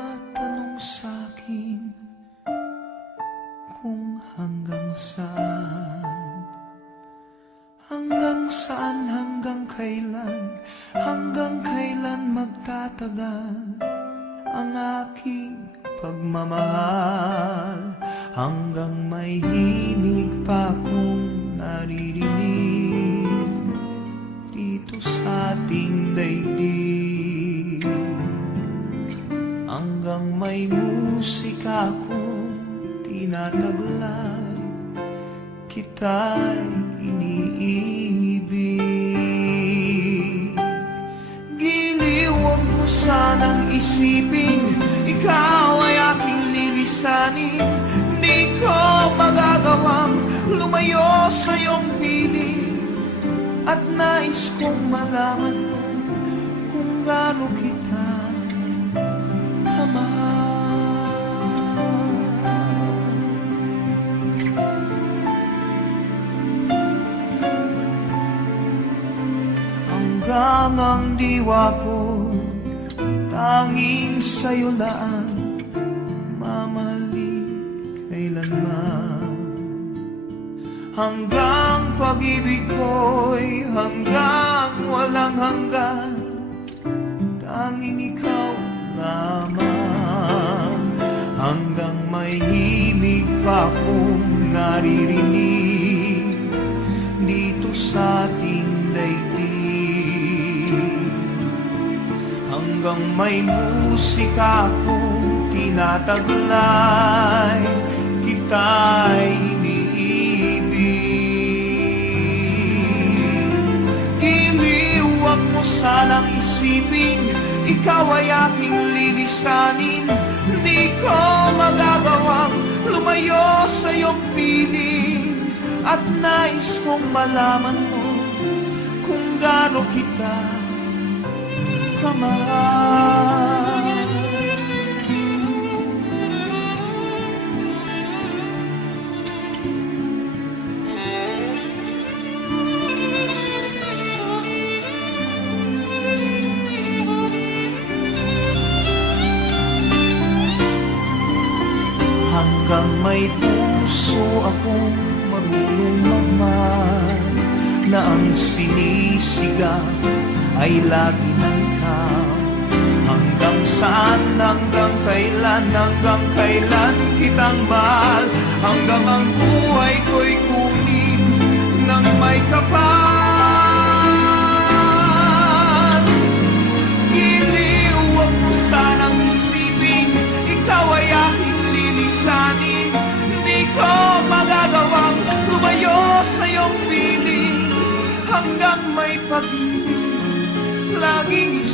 nagtatanong sa'kin kung hanggang saan, hanggang kailan magtatagal ang aking pagmamahal, hanggang may himig pa akong naririnig dito sa ating daigdig, hanggang may musika akong tinataglay, kita'y iniibig. Giliw, huwag mo sanang isipin ikaw ay aking lilisanin. Di ko magagawang lumayo sa iyong piling, at nais kong malaman mo kung gaano kita kamahal. Hanggang ang diwa ko tanging sa'yo laan, mamahalin kailanman. Hanggang pag-ibig ko'y hanggang walang hanggan, tanging ikaw lamang. Hanggang may himig pa akong naririnig dito sa ating daigdig, hanggang may musika akong tinataglay, kita'y iniibig. Giliw, huwag mo sanang isipin ikaw ay aking lilisanin. Di ko magagawang lumayo sa iyong piling, at nais kong malaman mo kung gaano kita kamahal. Hanggang may puso akong marunong magmahal, na ang sinisigaw ay lagi ng ikaw. Hanggang saan, hanggang kailan kitang mahal, hanggang ang buhay ko'y kunin ng may kapal. Giliw, huwag mo sanang isipin ikaw ay aking lilisanin. Di ko magagawang lumayo sa iyong piling, hanggang may pag-ibig laging